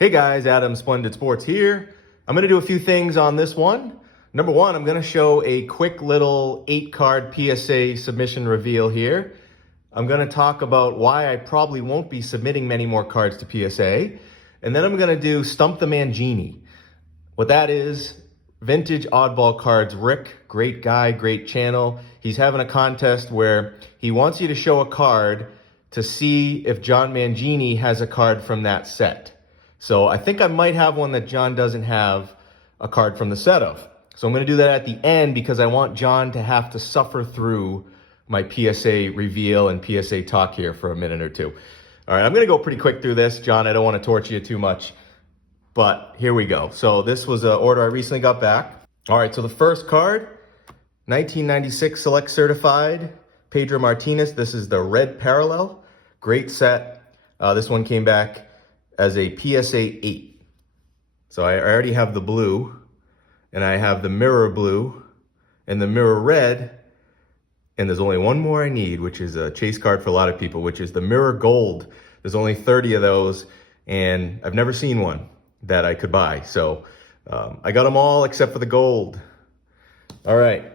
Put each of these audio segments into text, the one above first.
Hey guys, Adam Splendid Sports here. I'm going to do a few things on this one. Number one, I'm going to show a quick little 8-card PSA submission reveal here. I'm going to talk about why I probably won't be submitting many more cards to PSA. And then I'm going to do Stump the Mangini. What that is, vintage oddball cards. Rick, great guy, great channel. He's having a contest where he wants you to show a card to see if John Mangini has a card from that set. So I think I might have one that John doesn't have a card from the set of. So I'm going to do that at the end because I want John to have to suffer through my PSA reveal and PSA talk here for a minute or two. All right, I'm going to go pretty quick through this. John, I don't want to torture you too much, but here we go. So this was an order I recently got back. All right, so the first card, 1996 Select Certified, Pedro Martinez. This is the red parallel. Great set. This one came back as a PSA 8. So I already have the blue, and I have the mirror blue, and the mirror red, and there's only one more I need, which is a chase card for a lot of people, which is the mirror gold. There's only 30 of those, and I've never seen one that I could buy. So I got them all except for the gold. All right.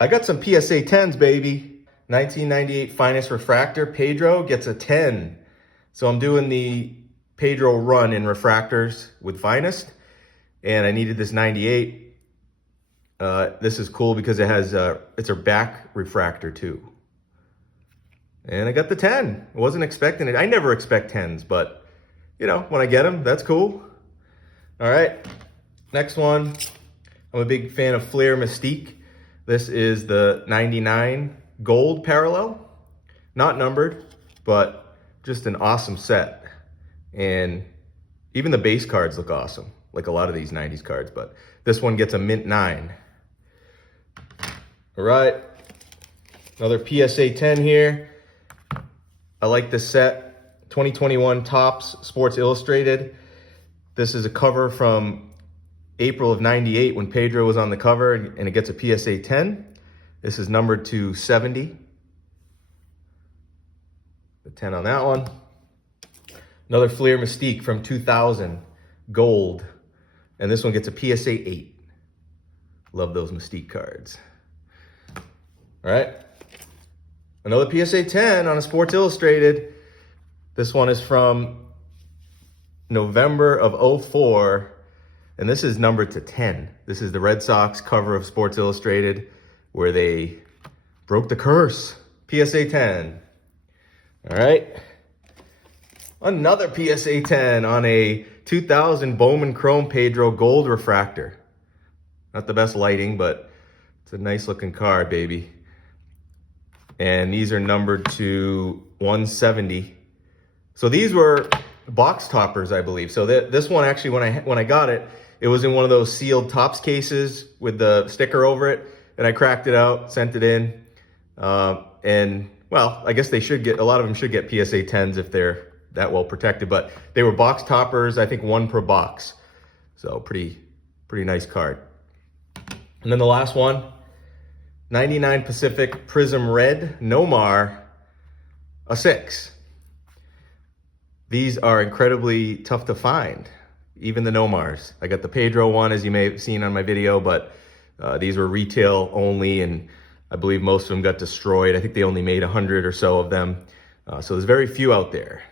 I got some PSA 10s, baby. 1998 Finest Refractor. Pedro gets a 10. So I'm doing the Pedro run in refractors with Finest, and I needed this 98. This is cool because it has it's a back refractor too. And I got the 10. I wasn't expecting it. I never expect 10s, but you know, when I get them, that's cool. All right, next one. I'm a big fan of Flair Mystique. This is the 99 gold parallel, not numbered, but just an awesome set. And even the base cards look awesome, like a lot of these 90s cards, but this one gets a mint 9. All right, another PSA 10 here. I like this set, 2021 Topps Sports Illustrated. This is a cover from April of 98 when Pedro was on the cover, and it gets a PSA 10. This is numbered to 70. The 10 on that one. Another Flair Mystique from 2000, gold. And this one gets a PSA 8. Love those Mystique cards. All right. Another PSA 10 on a Sports Illustrated. This one is from November of 04. And this is numbered to 10. This is the Red Sox cover of Sports Illustrated where they broke the curse. PSA 10. All right. Another PSA 10 on a 2000 Bowman Chrome Pedro gold refractor. Not the best lighting, but it's a nice looking card, baby. And these are numbered to 170. So these were box toppers, I believe. So this one actually, when I got it, it was in one of those sealed Topps cases with the sticker over it. And I cracked it out, sent it in. And well, I guess they should get, a lot of them should get PSA 10s if they're that well protected, but they were box toppers, I think one per box. So pretty nice card. And then the last one, 99 Pacific Prism Red Nomar, a 6. These are incredibly tough to find, even the Nomars. I got the Pedro one, as you may have seen on my video, but these were retail only, and I believe most of them got destroyed. I think they only made 100 or so of them. So there's very few out there.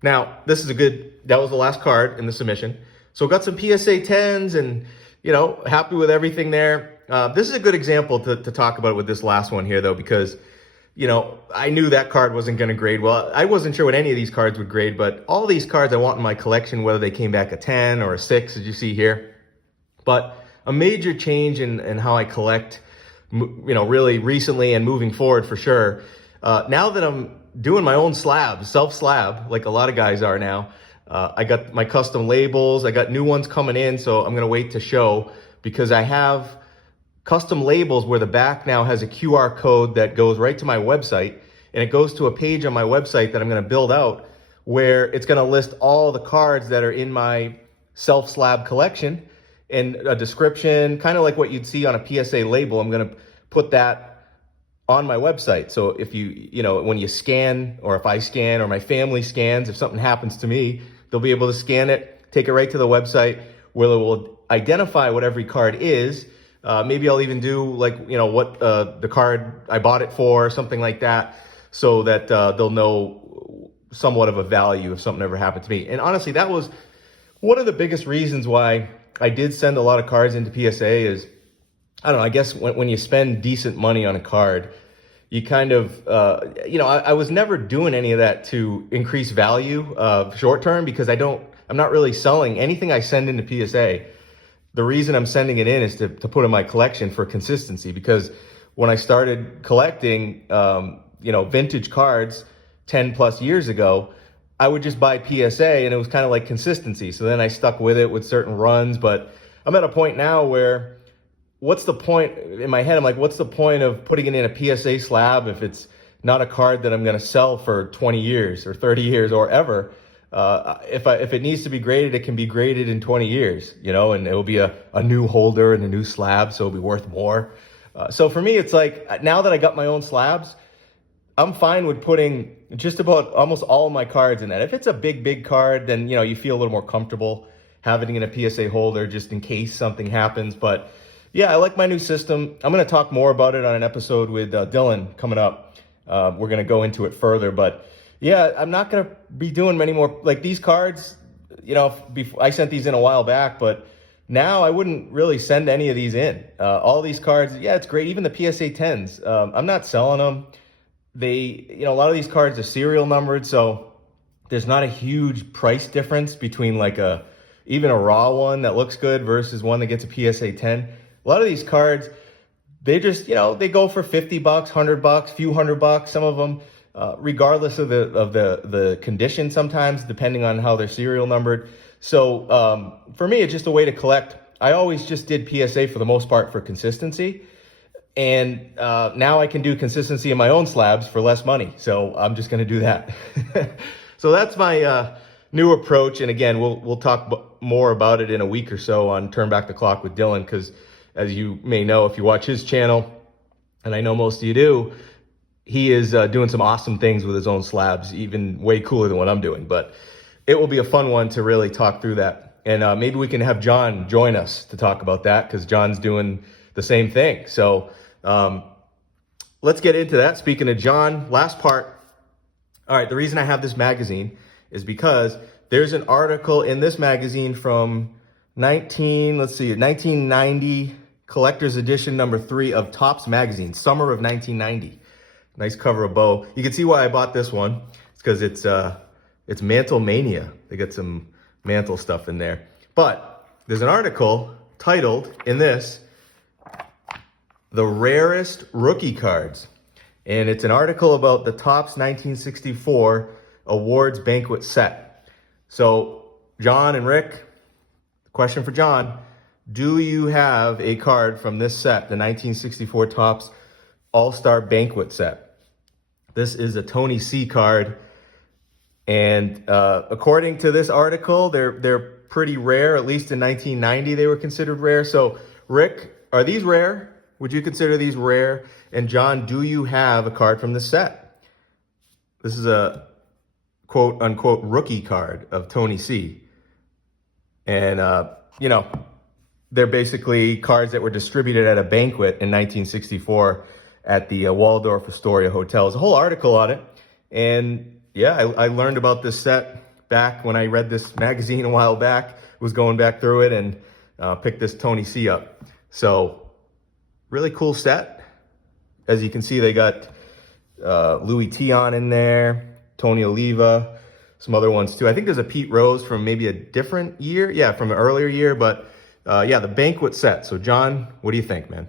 Now, this is that was the last card in the submission. So got some PSA 10s and, you know, happy with everything there. This is a good example to talk about with this last one here though, because, you know, I knew that card wasn't going to grade well. I wasn't sure what any of these cards would grade, but all these cards I want in my collection, whether they came back a 10 or a 6, as you see here. But a major change in how I collect, you know, really recently and moving forward for sure. Now that I'm doing my own slab, self-slab, like a lot of guys are now, I got my custom labels. I got new ones coming in, so I'm going to wait to show because I have custom labels where the back now has a QR code that goes right to my website, and it goes to a page on my website that I'm going to build out where it's going to list all the cards that are in my self-slab collection and a description, kind of like what you'd see on a PSA label. I'm going to put that on my website. So if you know, when you scan, or if I scan, or my family scans, if something happens to me, they'll be able to scan it, take it right to the website where it will identify what every card is. Maybe I'll even do like, what the card I bought it for, something like that, so that they'll know somewhat of a value if something ever happened to me. And honestly, that was one of the biggest reasons why I did send a lot of cards into PSA is, I don't know, I guess when you spend decent money on a card, you kind of, I was never doing any of that to increase value short term, because I'm not really selling anything I send into PSA. The reason I'm sending it in is to put in my collection for consistency, because when I started collecting, vintage cards 10 plus years ago, I would just buy PSA and it was kind of like consistency. So then I stuck with it with certain runs, but I'm at a point now where what's the point in my head? I'm like, what's the point of putting it in a PSA slab if it's not a card that I'm going to sell for 20 years or 30 years or ever? If it needs to be graded, it can be graded in 20 years, and it will be a new holder and a new slab, so it'll be worth more. So for me, it's like, now that I got my own slabs, I'm fine with putting just about almost all of my cards in that. If it's a big card, then, you feel a little more comfortable having it in a PSA holder just in case something happens. But yeah, I like my new system. I'm going to talk more about it on an episode with Dylan coming up. We're going to go into it further, but yeah, I'm not going to be doing many more like these cards. Before I sent these in a while back, but now I wouldn't really send any of these in. All these cards, yeah, it's great. Even the PSA 10s, I'm not selling them. A lot of these cards are serial numbered, so there's not a huge price difference between like even a raw one that looks good versus one that gets a PSA 10. A lot of these cards, they just, they go for $50, $100, few $100, some of them, regardless of the condition sometimes, depending on how they're serial numbered. So for me, it's just a way to collect. I always just did PSA for the most part for consistency. And now I can do consistency in my own slabs for less money. So I'm just going to do that. So that's my new approach. And again, we'll talk more about it in a week or so on Turn Back the Clock with Dylan, because as you may know, if you watch his channel, and I know most of you do, he is doing some awesome things with his own slabs, even way cooler than what I'm doing. But it will be a fun one to really talk through that. And maybe we can have John join us to talk about that, because John's doing the same thing. So let's get into that. Speaking of John, last part. All right, the reason I have this magazine is because there's an article in this magazine from 1990, collector's edition number 3 of Topps magazine, summer of 1990. Nice cover of bow. You can see why I bought this one. It's because it's Mantle Mania. They got some mantle stuff in there. But there's an article titled in this, The Rarest Rookie Cards. And it's an article about the Topps 1964 Awards Banquet Set. So John and Rick, question for John, do you have a card from this set, the 1964 Topps All-Star Banquet Set? This is a Tony C card. And according to this article, they're pretty rare. At least in 1990, they were considered rare. So Rick, are these rare? Would you consider these rare? And John, do you have a card from this set? This is a quote unquote rookie card of Tony C. And, they're basically cards that were distributed at a banquet in 1964 at the Waldorf Astoria Hotel. There's a whole article on it. And yeah, I learned about this set back when I read this magazine a while back, was going back through it and picked this Tony C up. So really cool set. As you can see, they got Louis Tion in there, Tony Oliva, some other ones too. I think there's a Pete Rose from maybe a different year. Yeah, from an earlier year, but yeah, the banquet set. So John, what do you think, man?